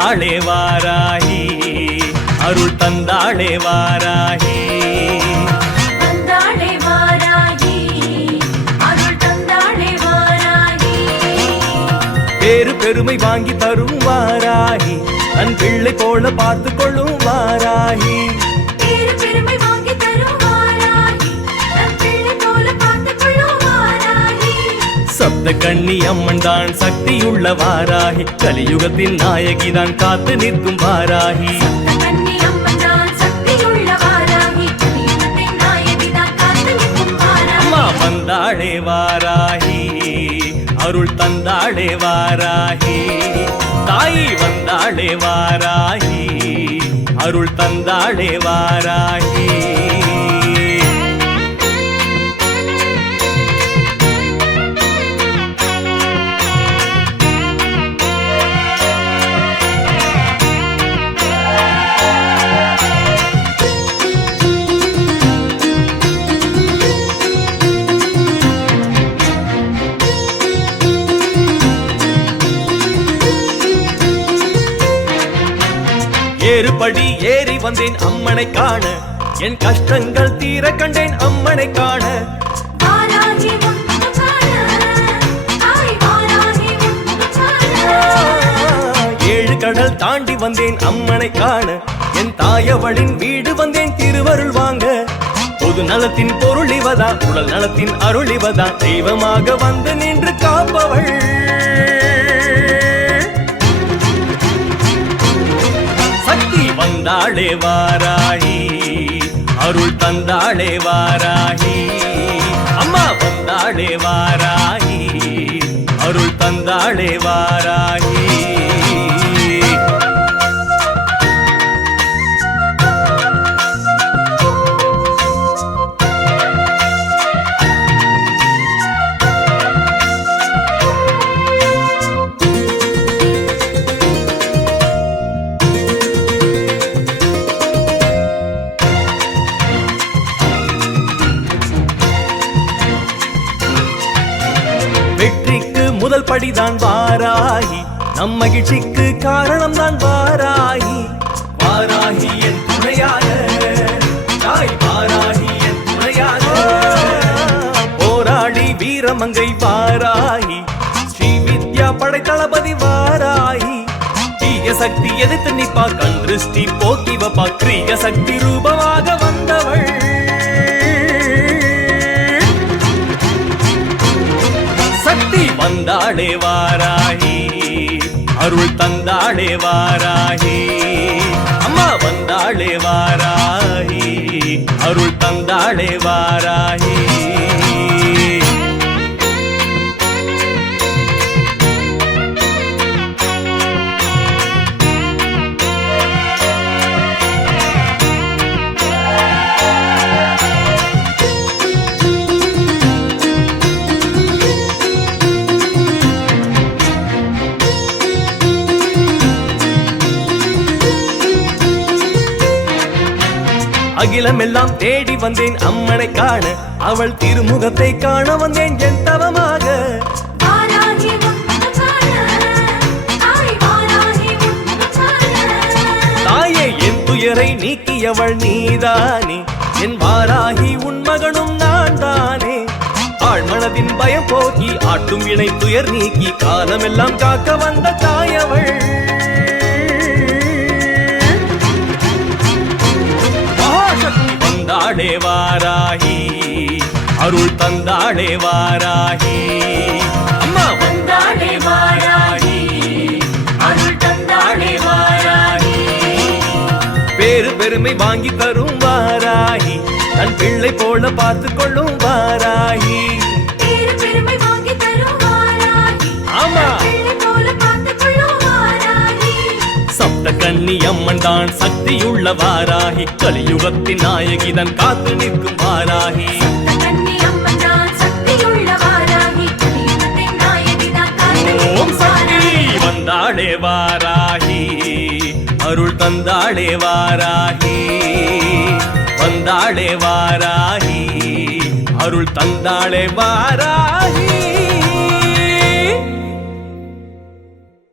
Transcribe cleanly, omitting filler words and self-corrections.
வந்தாளே வாராகி அருள் தந்தாளே வாராகி வந்தாளே வாராகி அருள் தந்தாளே வாராகி பேரு பெருமை வாங்கி தரும் வாராகி தன் பிள்ளை போல பார்த்து கொள்ளும் வாராகி பேரு பெருமை வாங்கி தரும் வாராகி தன் பிள்ளை போல பார்த்து கொள்ளும் வாராகி சப்த கண்ணி அம்மன் தான் சக்தியுள்ள வாராகி கலியுகத்தின் நாயகி தான் காத்து நிற்கும் வாராகி கன்னி அம்மன் தான் சக்தியுள்ள வாராகி கலியுகத்தின் நாயகி தான் காத்து நிற்கும் வாராகி அம்மா வந்தாளே வாராகி அருள் தந்தாளே வாராகி தாய் வந்தாளே வாராகி அருள் தந்தாளே வாராகி ஏறுபடி ஏறி வந்தேன் அம்மனை காண என் கஷ்டங்கள் தீர கண்டேன் அம்மனை காண வாராகி உன்னை காண தாய் வாராகி உன்னை காண ஏழு கடல் தாண்டி வந்தேன் அம்மனை காண என் தாயவளின் வீடு வந்தேன் திருவருள் வாங்க பொது நலத்தின் பொருள் இவதா உடல் நலத்தின் அருள் இவதா தெய்வமாக வந்து நின்று காப்பவள் சக்தி வந்தாளே வாராகி அருள் தந்தாளே வாராகி அம்மா வந்தாளே வாராகி அருள் தந்தாளே வாராகி வெற்றிக்கு முதல் படிதான் வாராகி நம் மகிழ்ச்சிக்கு காரணம் தான் வாராகி வாராகி என் துணையாக தாய் வாராகி என் துணையாக போராடி வீரமங்கை வாராகி ஸ்ரீ வித்யா படை தளபதி வாராகி தீய சக்தி எதிர்த்து நிப்பா கண் திருஷ்டி போக்கி வப்பா கிரிய சக்தி ரூபமாக வந்தவள் சக்தி வந்தாளே வாராகி அருள் தந்தாளே வாராகி அம்மா வந்தாளே வாராகி அருள் தந்தாளே வாராகி அகிலமெல்லாம் தேடி வந்தேன் அம்மனை காண அவள் திருமுகத்தை காண வந்தேன் என் தவமாக வாராகி உன்னை காண தாய் வாராகி உன்னை காண தாயே என் துயரை நீக்கியவள் நீதானே என் வாராகி உன் மகனும் நான் தானே ஆழ்மனதின் பயம் போக்கி ஆட்டும் இணை துயர் நீக்கி காலமெல்லாம் காக்க வந்த தாயவள் மகாசக்தி வந்தாளே வாராகி அருள் தந்தாளே வாராகி அம்மா வந்தாளே வாராகி அருள் தந்தாளே வாராகி பேரு பெருமை வாங்கி தரும் வாராகி தன் பிள்ளை போல பார்த்து கொள்ளும் வாராகி பேரு பெருமை வாங்கி தரும் வாராகி ஆமா பிள்ளை போல பார்த்து கொள்ளும் வாராகி சப்த கன்னி அம்மன் தான் சக்தியுள்ள வாராகி கலியுகத்தின் நாயகி தன் காத்து நிற்கும் வாராகி கன்னி அம்மன் தான் சக்தியுள்ள வாராகி கலியுகத்தின் நாயகி தான் காத்து ஓம் நிற்கும் சக்தி வாராகி வந்தாளே வாராகி அருள் தந்தாளே வாராகி வந்தாளே வாராகி அருள் தந்தாளே வாராகி